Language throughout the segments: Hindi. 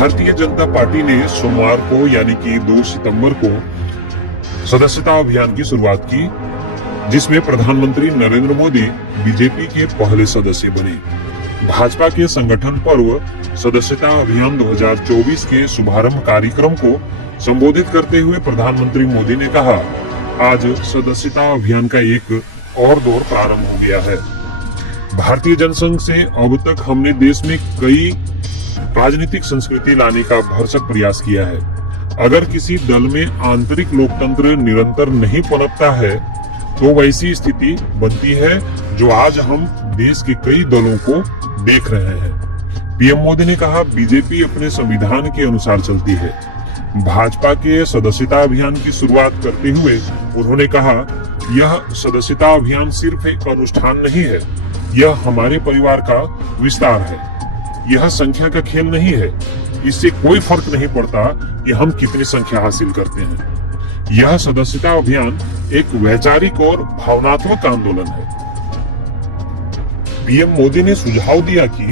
भारतीय जनता पार्टी ने सोमवार को यानी कि 2 सितंबर को सदस्यता अभियान की शुरुआत की, जिसमें प्रधानमंत्री नरेंद्र मोदी बीजेपी के पहले सदस्य बने। भाजपा के संगठन पर्व सदस्यता अभियान 2024 के शुभारंभ कार्यक्रम को संबोधित करते हुए प्रधानमंत्री मोदी ने कहा, आज सदस्यता अभियान का एक और दौर प्रारंभ हो गया है। भारतीय जनसंघ से अब तक हमने देश में कई राजनीतिक संस्कृति लाने का भरसक प्रयास किया है। अगर किसी दल में आंतरिक लोकतंत्र निरंतर नहीं पनपता है तो वैसी स्थिति बनती है जो आज हम देश के कई दलों को देख रहे हैं। पीएम मोदी ने कहा, बीजेपी अपने संविधान के अनुसार चलती है। भाजपा के सदस्यता अभियान की शुरुआत करते हुए उन्होंने कहा, यह सदस्यता अभियान सिर्फ एक अनुष्ठान नहीं है, यह हमारे परिवार का विस्तार है। यह संख्या का खेल नहीं है। इससे कोई फर्क नहीं पड़ता कि हम कितनी संख्या हासिल करते हैं। यह सदस्यता अभियान एक वैचारिक और भावनात्मक आंदोलन है। पीएम मोदी ने सुझाव दिया कि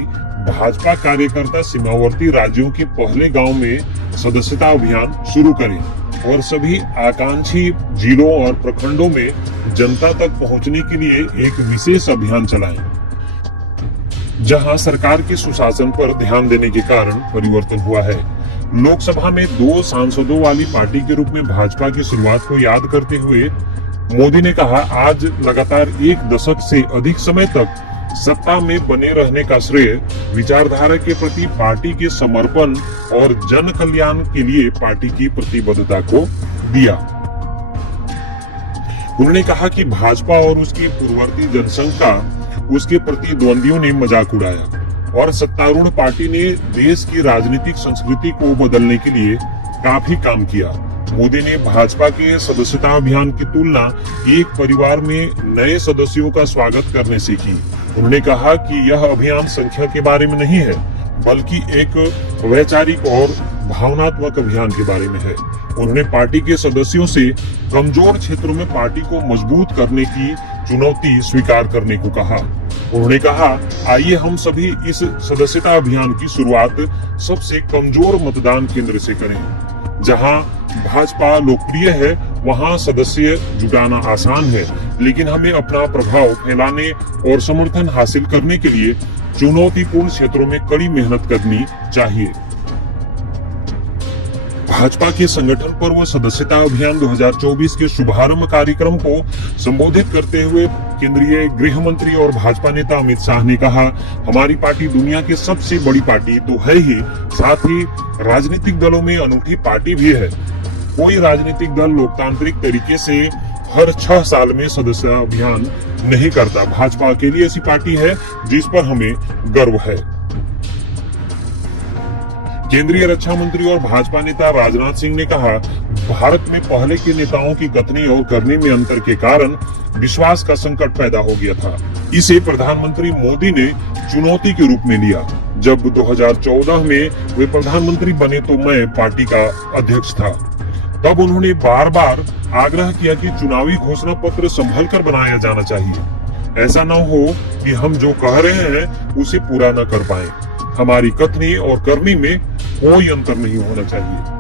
भाजपा कार्यकर्ता सीमावर्ती राज्यों के पहले गांव में सदस्यता अभियान शुरू करें और सभी आकांक्षी जिलों और प्रखंडों में जनता तक पहुंचने के लिए एक विशेष अभियान चलाएं, जहां सरकार के सुशासन पर ध्यान देने के कारण परिवर्तन हुआ है। लोकसभा में 2 सांसदों वाली पार्टी के रूप में भाजपा की शुरुआत को याद करते हुए मोदी ने कहा, आज लगातार 1 दशक से अधिक समय तक सत्ता में बने रहने का श्रेय विचारधारा के प्रति पार्टी के समर्पण और जन कल्याण के लिए पार्टी की प्रतिबद्धता को दिया। उन्होंने कहा कि भाजपा और उसकी पूर्ववर्ती जनसंघ का उसके प्रतिद्वंदियों ने मजाक उड़ाया और सत्तारूढ़ पार्टी ने देश की राजनीतिक संस्कृति को बदलने के लिए काफी काम किया। मोदी ने भाजपा के सदस्यता अभियान की तुलना एक परिवार में नए सदस्यों का स्वागत करने से की। उन्होंने कहा कि यह अभियान संख्या के बारे में नहीं है, बल्कि एक वैचारिक और भावनात्मक अभियान के बारे में है। उन्होंने पार्टी के सदस्यों से कमजोर क्षेत्रों में पार्टी को मजबूत करने की चुनौती स्वीकार करने को कहा। उन्होंने कहा, आइए हम सभी इस सदस्यता अभियान की शुरुआत सबसे कमजोर मतदान केंद्र से करें। जहां भाजपा लोकप्रिय है वहां सदस्य जुटाना आसान है, लेकिन हमें अपना प्रभाव फैलाने और समर्थन हासिल करने के लिए चुनौतीपूर्ण क्षेत्रों में कड़ी मेहनत करनी चाहिए। भाजपा के संगठन पर्व सदस्यता अभियान 2024 के शुभारंभ कार्यक्रम को संबोधित करते हुए केंद्रीय गृह मंत्री और भाजपा नेता अमित शाह ने कहा, हमारी पार्टी दुनिया की सबसे बड़ी पार्टी तो है ही, साथ ही राजनीतिक दलों में अनूठी पार्टी भी है। कोई राजनीतिक दल लोकतांत्रिक तरीके से हर 6 साल में सदस्यता अभियान नहीं करता। भाजपा अकेली ऐसी पार्टी है जिस पर हमें गर्व है। केंद्रीय रक्षा मंत्री और भाजपा नेता राजनाथ सिंह ने कहा, भारत में पहले के नेताओं की कथनी और करने में अंतर के कारण विश्वास का संकट पैदा हो गया था। इसे प्रधानमंत्री मोदी ने चुनौती के रूप में लिया। जब 2014 में वे प्रधानमंत्री बने तो मैं पार्टी का अध्यक्ष था। तब उन्होंने बार बार आग्रह किया कि चुनावी घोषणा पत्र संभल कर बनाया जाना चाहिए। ऐसा न हो कि हम जो कह रहे हैं उसे पूरा न कर पाए। हमारी कथनी और करनी में कोई अंतर नहीं होना चाहिए।